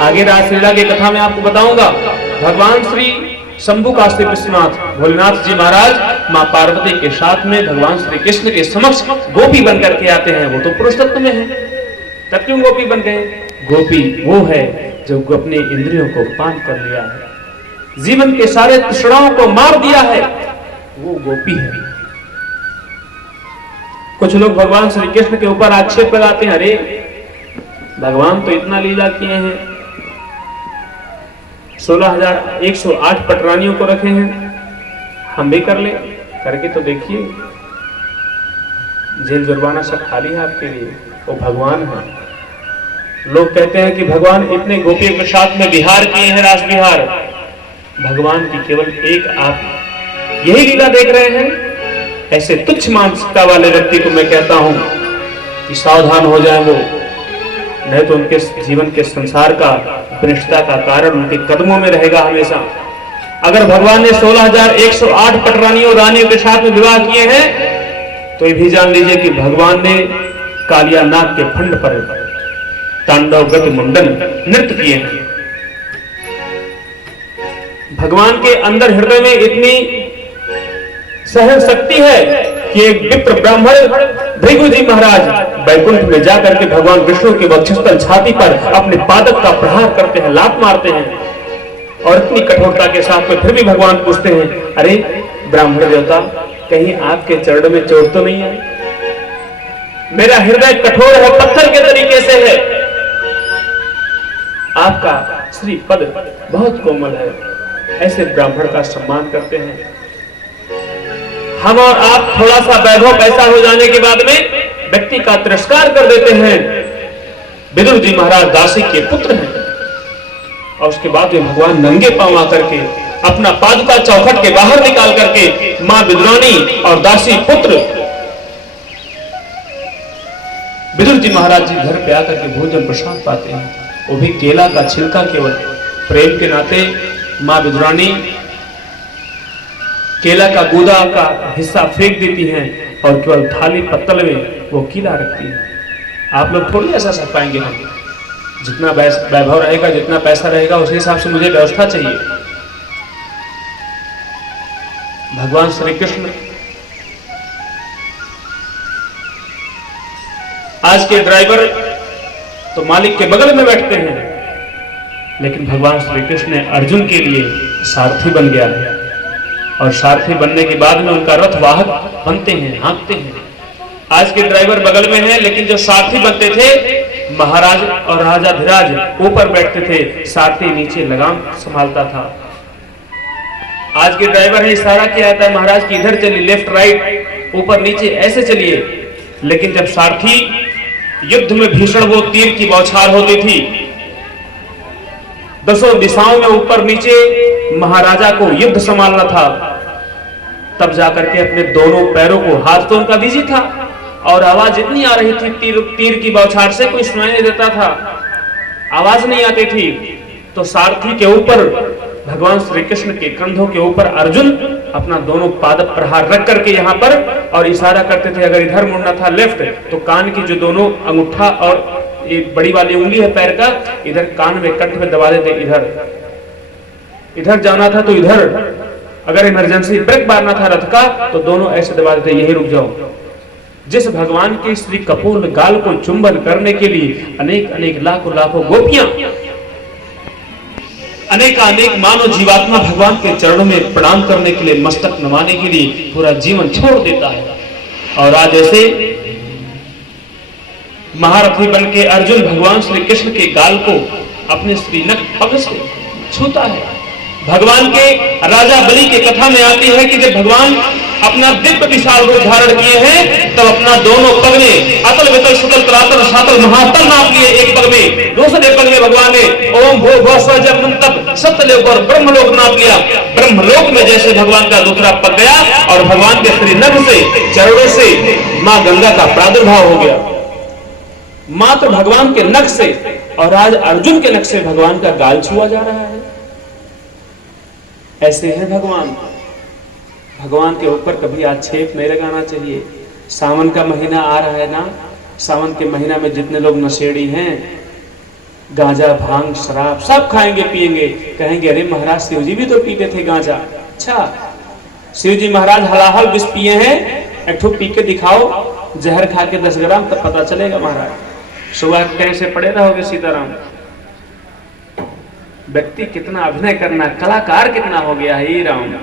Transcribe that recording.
आगे रासलीला की कथा में आपको बताऊंगा। भगवान श्री शंभु काशी विश्वनाथ भोलेनाथ जी महाराज मां पार्वती के साथ में भगवान श्री कृष्ण के समक्ष गोपी बनकर के आते हैं। वो तो पुरुष तत्व में है, तब क्यों गोपी बन गए? गोपी वो है जो अपने इंद्रियों को पान कर लिया है, जीवन के सारे तृष्णाओं को मार दिया है, वो गोपी है। कुछ लोग भगवान श्री कृष्ण के ऊपर आक्षेप लगाते हैं, अरे भगवान तो इतना लीला किए हैं, 16,108 पटरानियों को रखे हैं, हम भी कर ले। करके तो देखिए, जेल जुर्माना सब खाली है आपके लिए। वो भगवान है। लोग कहते हैं कि भगवान इतने गोपियों के साथ में विहार किए हैं, रास विहार। भगवान की केवल एक आप यही लीला देख रहे हैं। ऐसे तुच्छ मानसिकता वाले व्यक्ति को मैं कहता हूं कि सावधान हो जाए वो, नहीं तो उनके जीवन के संसार का विनष्टता का कारण उनके कदमों में रहेगा हमेशा। अगर भगवान ने 16,108 पटरानियों रानियों के साथ में विवाह किए हैं, तो ये भी जान लीजिए कि भगवान ने कालिया नाग के फंड पर तांडव गति मुंडन नृत्य किए हैं। भगवान के अंदर हृदय में इतनी सहन शक्ति है कि एक विप्र ब्राह्मण भृगु जी महाराज वैकुंठ में जाकर के भगवान विष्णु के वक्षस्थल छाती पर अपने पादक का प्रहार करते हैं, लात मारते हैं, और इतनी कठोरता के साथ में फिर भी भगवान पूछते हैं, अरे ब्राह्मण देवता, कहीं आपके चरणों में चोट तो नहीं है? मेरा हृदय कठोर है, पत्थर के तरीके से है, आपका श्री पद बहुत कोमल है। ऐसे ब्राह्मण का सम्मान करते हैं। हम और आप थोड़ा सा वैभव पैसा हो जाने के बाद में व्यक्ति का तिरस्कार कर देते हैं। विदुर जी महाराज दासी के पुत्र हैं, और उसके बाद में भगवान नंगे पांव आकर के अपना पादुका चौखट के बाहर निकाल करके मां विदुरानी और दासी पुत्र विदुर जी महाराज जी घर पे आकर के भोजन प्रसाद पाते हैं, वो भी केला का छिलका। केवल प्रेम के नाते मां विदुरानी केला का गूदा का हिस्सा फेंक देती हैं और केवल थाली पत्तल में वो केला रखती है। आप लोग थोड़ी ऐसा कर पाएंगे? हम जितना वैभव रहेगा, जितना पैसा रहेगा, उस हिसाब से मुझे व्यवस्था चाहिए। भगवान श्री कृष्ण आज के ड्राइवर तो मालिक के बगल में बैठते हैं, लेकिन भगवान श्री कृष्ण ने अर्जुन के लिए सारथी बन गया है, और सारथी बनने के बाद में उनका रथ वाहक बनते हैं, हाँकते हैं। आज के ड्राइवर बगल में है, लेकिन जो सारथी बनते थे, महाराज और राजाधिराज ऊपर बैठते थे, सारथी नीचे लगाम संभालता था। आज के ड्राइवर ने इशारा किया जाता है महाराज की इधर चलिए, लेफ्ट राइट, ऊपर नीचे ऐसे चलिए, लेकिन जब सारथी युद्ध में भीषण वो तीर की बौछार होती थी, दसों दिशाओं में ऊपर नीचे महाराजा को युद्ध संभालना था, तब जाकर के अपने दोनों पैरों को, हाथ तो उनका बिजी था, और आवाज इतनी आ रही थी तीर की बौछार से कोई सुनाई नहीं देता था, आवाज नहीं आती थी। तो सारथी के ऊपर, भगवान श्री कृष्ण के कंधों के ऊपर अर्जुन अपना दोनों पाद प्रहार रख करके यहाँ पर, और इशारा करते थे, अगर इधर मुड़ना था लेफ्ट, तो कान की जो दोनों अंगूठा और ये बड़ी वाली उंगली है पैर का, इधर कान में कंठ में दबा देते, इधर जाना था तो इधर, अगर इमरजेंसी ब्रेक मारना था रथ का तो दोनों ऐसे दबा देते, यही रुक जाओ। जिस भगवान के श्री कपोल गाल को चुंबन करने के लिए अनेक अनेक लाखों लाखों गोपियां, अनेक मानव जीवात्मा भगवान के चरणों में प्रणाम करने के लिए, मस्तक नवाने के लिए पूरा जीवन छोड़ देता है, और आज ऐसे महारथी बन के अर्जुन भगवान श्री कृष्ण के गाल को अपने श्री नख पग से छूता है। भगवान के राजा बलि की कथा में आती है कि जब भगवान अपना दिव्य विशाल रूप धारण किए हैं, तब अपना दोनों पग में अतल वितल सुतल तलातल सातल महातल नाप लिए एक पग में, दूसरे पग में भगवान ने ओम भू भुव स्व जब तब सत्यलोक और ब्रह्मलोक नाप लिया। ब्रह्मलोक में जैसे भगवान का दूसरा पग गया, और भगवान के श्री नभ से, चरणों से मां गंगा का प्रादुर्भाव हो गया, मात्र भगवान के नख से। और आज अर्जुन के नख से भगवान का गाल छुआ जा रहा है। ऐसे है भगवान। भगवान के ऊपर कभी आक्षेप नहीं लगाना चाहिए। सावन का महीना आ रहा है ना, सावन के महीना में जितने लोग नशेड़ी हैं, गांजा भांग शराब सब खाएंगे पिएंगे। कहेंगे अरे महाराज शिव जी भी तो पीते थे गांजा। अच्छा, शिव जी महाराज हलाहल विष पिए हैं, एक ठो पी के दिखाओ, जहर खा के 10 ग्राम, तब पता चलेगा महाराज। सुबह कैसे पड़े रहोगे सीताराम। व्यक्ति कितना अभिनय करना, कलाकार कितना हो गया है ये राम।